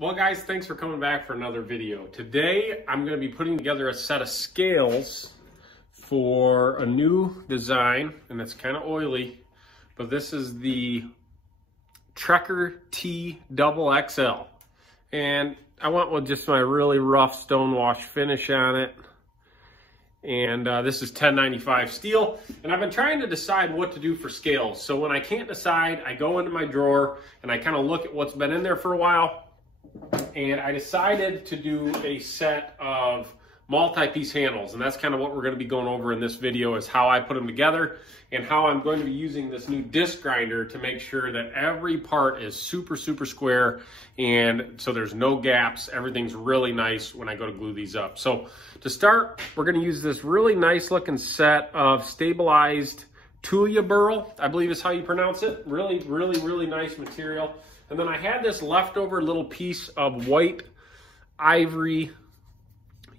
Well guys, thanks for coming back for another video. Today I'm going to be putting together a set of scales for a new design, and it's kind of oily, but this is the Trucker TXXL, and I went with just my really rough stone wash finish on it. And this is 1095 steel, and I've been trying to decide what to do for scales. So when I can't decide, I go into my drawer and I kind of look at what's been in there for a while, and I decided to do a set of multi-piece handles, and that's kind of what we're going to be going over in this video, is how I put them together and how I'm going to be using this new disc grinder to make sure that every part is super square, and so there's no gaps. Everything's really nice when I go to glue these up. So to start, we're going to use this really nice looking set of stabilized Thuya burl, I believe is how you pronounce it. Really nice material. And then I had this leftover little piece of white ivory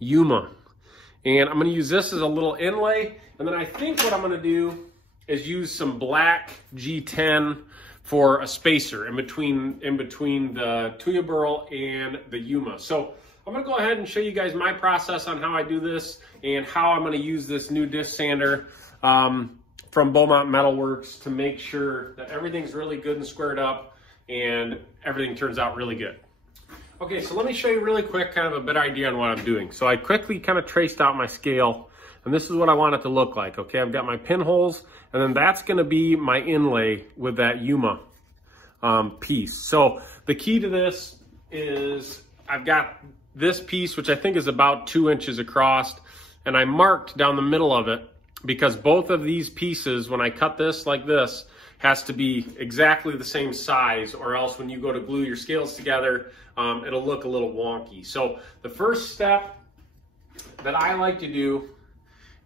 Juma, and I'm going to use this as a little inlay. And then I think what I'm going to do is use some black G10 for a spacer in between the Thuya burl and the Juma. So I'm going to go ahead and show you guys my process on how I do this and how I'm going to use this new disc sander from Beaumont Metal Works to make sure that everything's really good and squared up and everything turns out really good. Okay, so let me show you really quick kind of a better idea on what I'm doing. So I quickly kind of traced out my scale, and this is what I want it to look like. Okay, I've got my pinholes, and then that's going to be my inlay with that Juma piece. So the key to this is I've got this piece, which I think is about 2 inches across, and I marked down the middle of it because both of these pieces, when I cut this like this, has to be exactly the same size, or else when you go to glue your scales together, it'll look a little wonky. So the first step that I like to do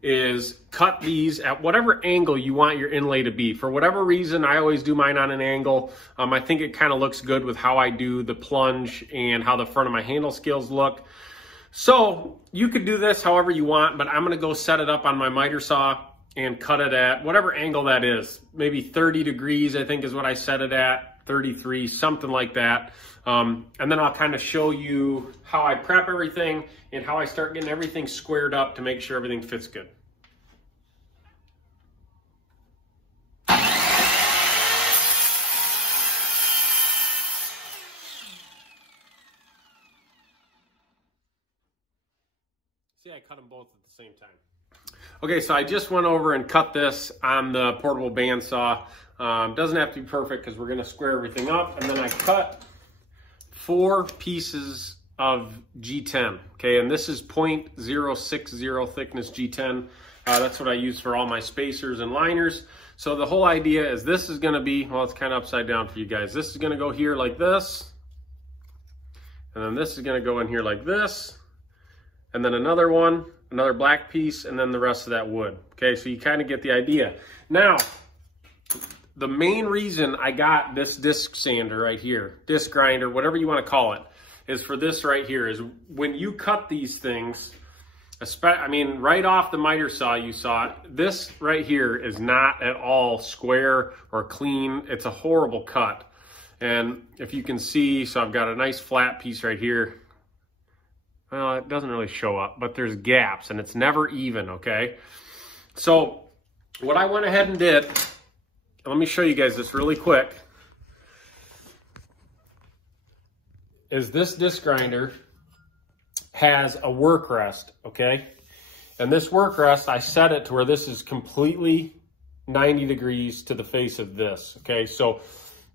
is cut these at whatever angle you want your inlay to be. For whatever reason, I always do mine on an angle. I think it kind of looks good with how I do the plunge and how the front of my handle scales look. So you could do this however you want, but I'm gonna go set it up on my miter saw and cut it at whatever angle that is. Maybe 30 degrees, I think is what I set it at, 33, something like that. And then I'll kind of show you how I prep everything and how I start getting everything squared up to make sure everything fits good. See, I cut them both at the same time. Okay, so I just went over and cut this on the portable bandsaw. Doesn't have to be perfect because we're going to square everything up. And then I cut 4 pieces of G10. Okay, and this is 0.060 thickness G10. That's what I use for all my spacers and liners. So the whole idea is this is going to be, well, it's kind of upside down for you guys. This is going to go here like this. And then this is going to go in here like this. And then another one, another black piece, and then the rest of that wood. Okay, so you kind of get the idea. Now, the main reason I got this disc sander right here, disc grinder, whatever you want to call it, is for this right here. Is when you cut these things, I mean, right off the miter saw you saw it, this right here is not at all square or clean. It's a horrible cut. And if you can see, so I've got a nice flat piece right here. Well, it doesn't really show up, but there's gaps and it's never even, okay? So what I went ahead and did, let me show you guys this really quick, is this disc grinder has a work rest, okay? And this work rest, I set it to where this is completely 90 degrees to the face of this, okay? So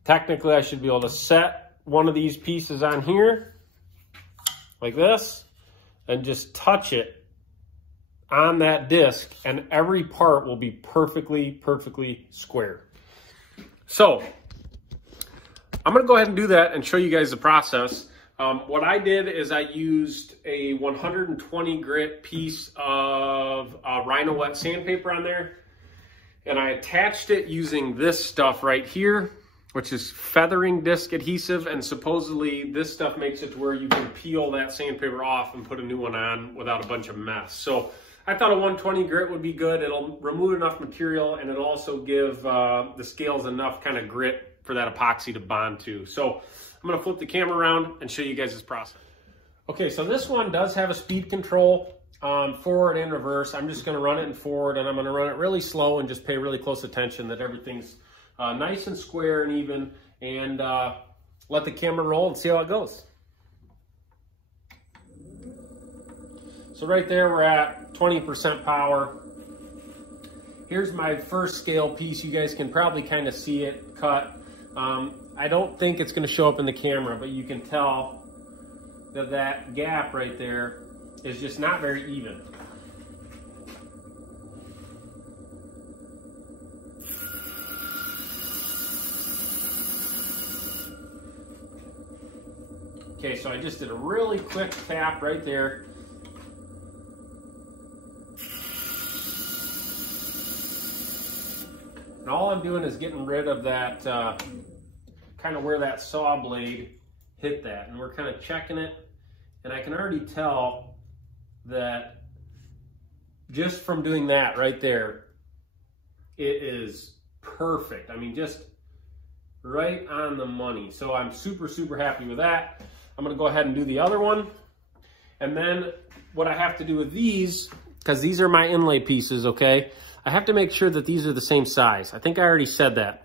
technically I should be able to set one of these pieces on here like this, and just touch it on that disc, and every part will be perfectly square. So I'm gonna go ahead and do that and show you guys the process. What I did is I used a 120 grit piece of Rhynowet sandpaper on there, and I attached it using this stuff right here, which is feathering disc adhesive, and supposedly this stuff makes it to where you can peel that sandpaper off and put a new one on without a bunch of mess. So I thought a 120 grit would be good. It'll remove enough material, and it'll also give the scales enough kind of grit for that epoxy to bond to. So I'm gonna flip the camera around and show you guys this process. Okay, so this one does have a speed control, forward and reverse. I'm just gonna run it in forward, and I'm gonna run it really slow and just pay really close attention that everything's nice and square and even, and let the camera roll and see how it goes. So right there, we're at 20% power. Here's my first scale piece. You guys can probably kind of see it cut. I don't think it's going to show up in the camera, but you can tell that that gap right there is just not very even. Okay, so I just did a really quick tap right there. And all I'm doing is getting rid of that, kind of where that saw blade hit that. And we're kind of checking it. And I can already tell that just from doing that right there, it is perfect. I mean, just right on the money. So I'm super, super happy with that. I'm gonna go ahead and do the other one. And then what I have to do with these, because these are my inlay pieces, okay? I have to make sure that these are the same size. I think I already said that.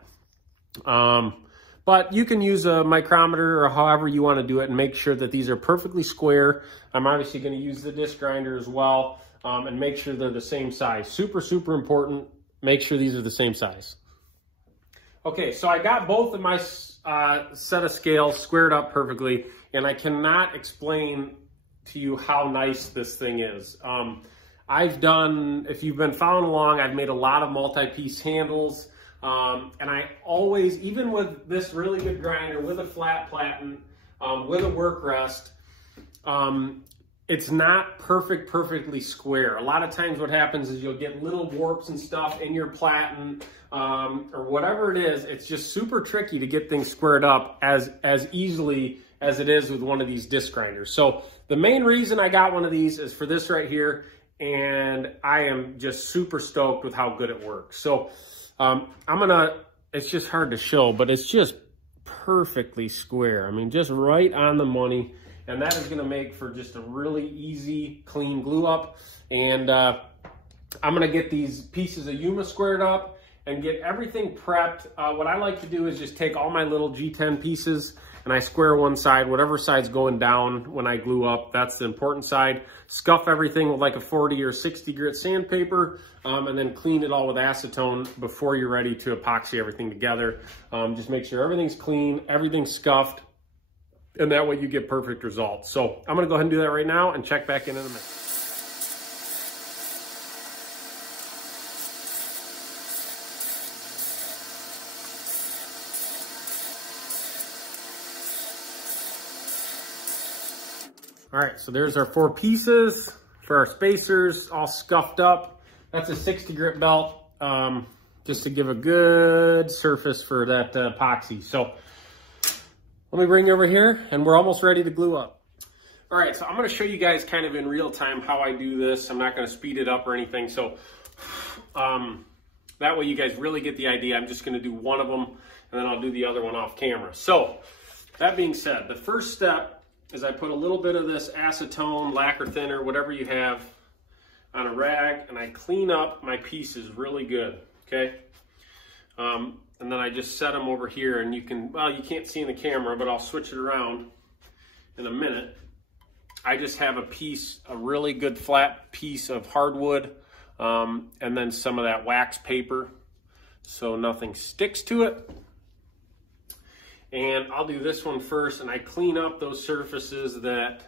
But you can use a micrometer or however you want to do it and make sure that these are perfectly square. I'm obviously going to use the disc grinder as well, and make sure they're the same size. Super, super important. Make sure these are the same size. Okay, so I got both of my set of scales squared up perfectly, and I cannot explain to you how nice this thing is. I've done, if you've been following along, I've made a lot of multi-piece handles, and I always, even with this really good grinder, with a flat platen, with a work rest, it's not perfectly square. A lot of times what happens is you'll get little warps and stuff in your platen, or whatever it is. It's just super tricky to get things squared up as easily as it is with one of these disc grinders. So the main reason I got one of these is for this right here. And I am just super stoked with how good it works. So it's just hard to show, but it's just perfectly square. I mean, just right on the money. And that is gonna make for just a really easy, clean glue up. And I'm gonna get these pieces of Juma squared up and get everything prepped. What I like to do is just take all my little G10 pieces and I square one side, whatever side's going down when I glue up, that's the important side. Scuff everything with like a 40 or 60 grit sandpaper, and then clean it all with acetone before you're ready to epoxy everything together. Just make sure everything's clean, everything's scuffed, and that way you get perfect results. So I'm gonna go ahead and do that right now and check back in a minute. All right, so there's our 4 pieces for our spacers, all scuffed up. That's a 60 grit belt, just to give a good surface for that epoxy. So let me bring you over here and we're almost ready to glue up. All right, so I'm gonna show you guys kind of in real time how I do this. I'm not gonna speed it up or anything. So that way you guys really get the idea. I'm just gonna do one of them and then I'll do the other one off camera. So that being said, the first step is I put a little bit of this acetone, lacquer thinner, whatever you have, on a rag, and I clean up my pieces really good, okay? And then I just set them over here, and you can, well, you can't see in the camera, but I'll switch it around in a minute. I just have a really good flat piece of hardwood, and then some of that wax paper, so nothing sticks to it. And I'll do this one first, and I clean up those surfaces that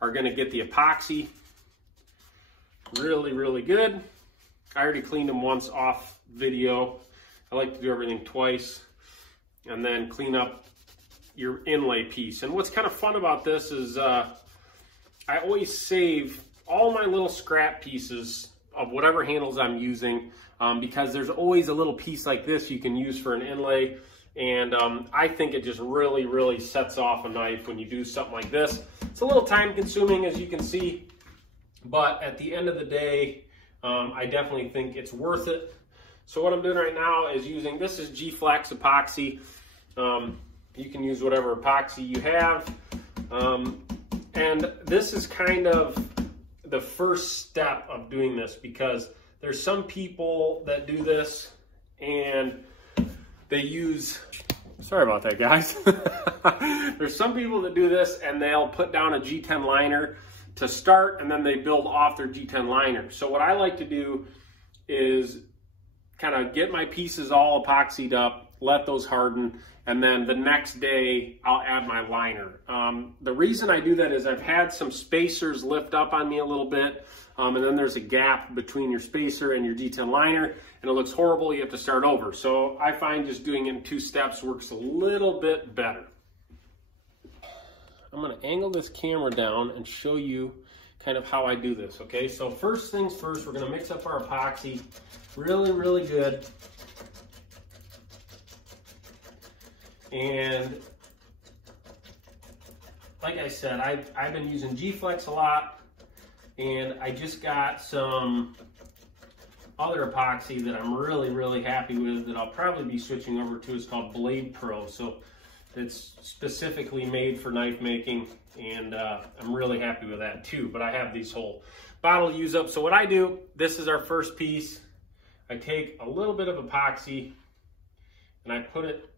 are gonna get the epoxy really, really good. I already cleaned them once off video. I like to do everything twice, and then clean up your inlay piece. And what's kind of fun about this is I always save all my little scrap pieces of whatever handles I'm using, because there's always a little piece like this you can use for an inlay. And I think it just really, really sets off a knife when you do something like this. It's a little time consuming, as you can see, but at the end of the day, I definitely think it's worth it. So what I'm doing right now is using, this is G-Flex epoxy. You can use whatever epoxy you have. And this is kind of the first step of doing this, because there's some people that do this and they use, sorry about that, guys. There's some people that do this and they'll put down a G10 liner to start, and then they build off their G10 liner. So what I like to do is kind of get my pieces all epoxied up, let those harden, and then the next day I'll add my liner. The reason I do that is I've had some spacers lift up on me a little bit, and then there's a gap between your spacer and your G10 liner, and it looks horrible. You have to start over. So I find just doing it in 2 steps works a little bit better. I'm gonna angle this camera down and show you kind of how I do this, okay? So first things first, we're gonna mix up our epoxy really, really good. And like I said, I've been using G-Flex a lot, and I just got some other epoxy that I'm really, really happy with that I'll probably be switching over to. Is called Blade Pro. So it's specifically made for knife making, and I'm really happy with that too. But I have these whole bottle use up. So what I do, this is our first piece. I take a little bit of epoxy and I put it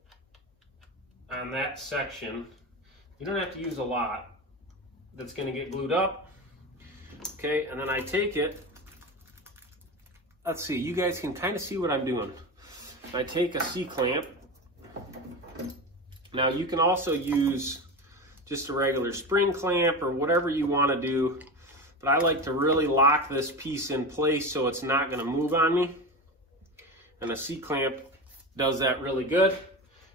on that section. You don't have to use a lot. That's going to get glued up. Okay, and then I take it. Let's see, you guys can kind of see what I'm doing. I take a C-clamp. Now you can also use just a regular spring clamp or whatever you want to do, but I like to really lock this piece in place so it's not going to move on me. And a C-clamp does that really good.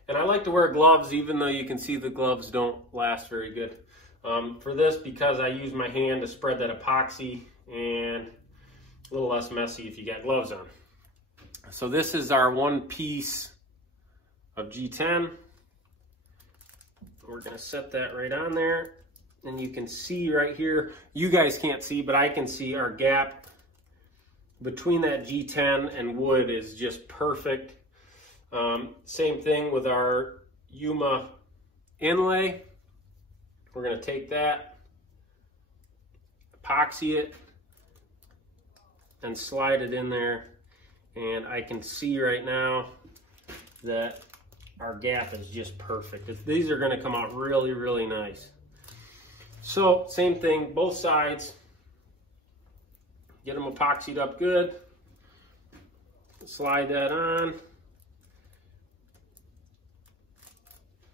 And I like to wear gloves, even though you can see the gloves don't last very good for this, because I use my hand to spread that epoxy, and a little less messy if you got gloves on. So this is our one piece of G10. We're gonna set that right on there, and you can see right here, you guys can't see, but I can see our gap between that G10 and wood is just perfect. Same thing with our Juma inlay. We're going to take that, epoxy it, and slide it in there. And I can see right now that our gap is just perfect. These are going to come out really, really nice. So same thing, both sides. Get them epoxied up good. Slide that on.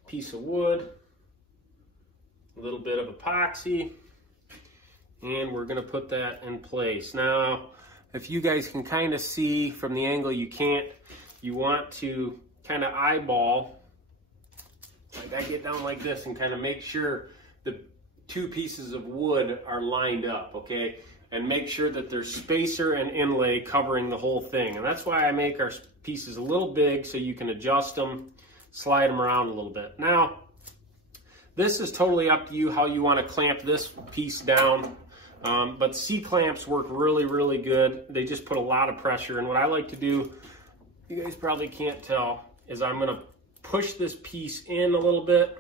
Piece of wood, a little bit of epoxy, and we're going to put that in place. Now, if you guys can kind of see from the angle you can't, you want to kind of eyeball, like I get down like this, and kind of make sure the 2 pieces of wood are lined up, okay? And make sure that there's spacer and inlay covering the whole thing. And that's why I make our pieces a little big, so you can adjust them, slide them around a little bit. Now, this is totally up to you how you want to clamp this piece down, but C-clamps work really, really good. They just put a lot of pressure, and what I like to do, you guys probably can't tell, is I'm going to push this piece in a little bit,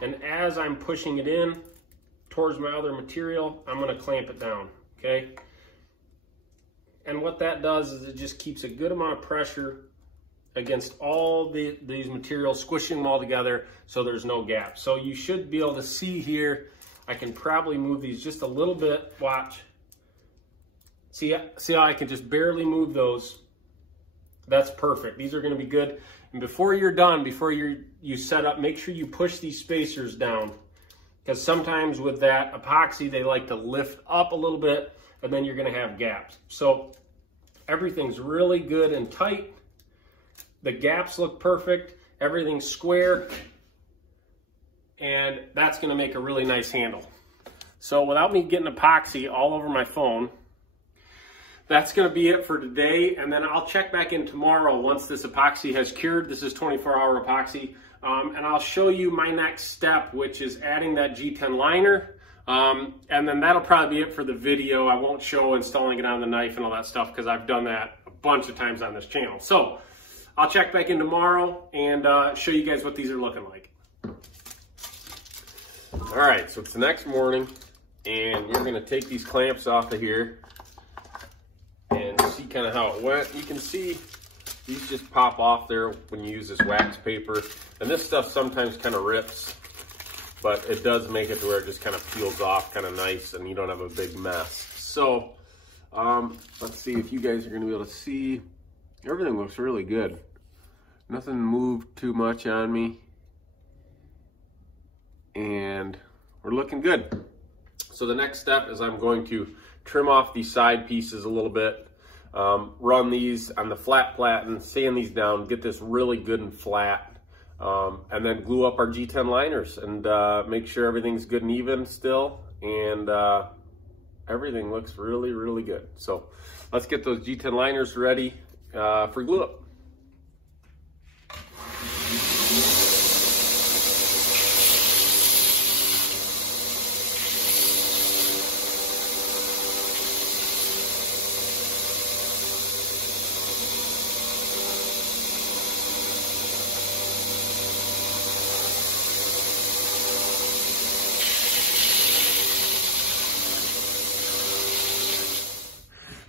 and as I'm pushing it in towards my other material, I'm going to clamp it down, okay? And what that does is it just keeps a good amount of pressure against all these materials, squishing them all together so there's no gap. So you should be able to see here, I can probably move these just a little bit. Watch. See how I can just barely move those? That's perfect. These are going to be good. And before you're done, before you set up, make sure you push these spacers down, because sometimes with that epoxy, they like to lift up a little bit, and then you're going to have gaps. So everything's really good and tight. The gaps look perfect, everything's square, and that's going to make a really nice handle. So without me getting epoxy all over my phone, that's going to be it for today, and then I'll check back in tomorrow once this epoxy has cured. This is 24-hour epoxy, and I'll show you my next step, which is adding that G10 liner, and then that'll probably be it for the video. I won't show installing it on the knife and all that stuff, because I've done that a bunch of times on this channel. So I'll check back in tomorrow and show you guys what these are looking like. All right, so it's the next morning, and we're gonna take these clamps off of here and see kind of how it went. You can see these just pop off there when you use this wax paper, and this stuff sometimes kind of rips, but it does make it to where it just kind of peels off kind of nice and you don't have a big mess. So let's see if you guys are gonna be able to see. Everything looks really good. Nothing moved too much on me, and we're looking good. So the next step is I'm going to trim off these side pieces a little bit, run these on the flat platen, sand these down, get this really good and flat, and then glue up our G10 liners and make sure everything's good and even still, and everything looks really, really good. So let's get those G10 liners ready for glue up.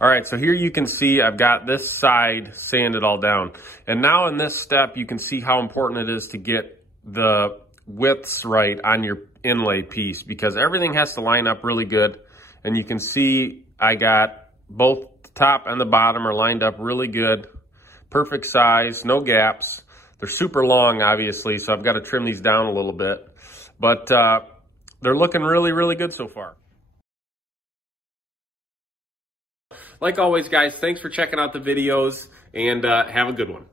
All right, so here you can see I've got this side sanded all down. And now in this step, you can see how important it is to get the widths right on your inlay piece, because everything has to line up really good. And you can see I got both the top and the bottom are lined up really good. Perfect size, no gaps. They're super long, obviously, so I've got to trim these down a little bit. But they're looking really, really good so far. Like always, guys, thanks for checking out the videos, and have a good one.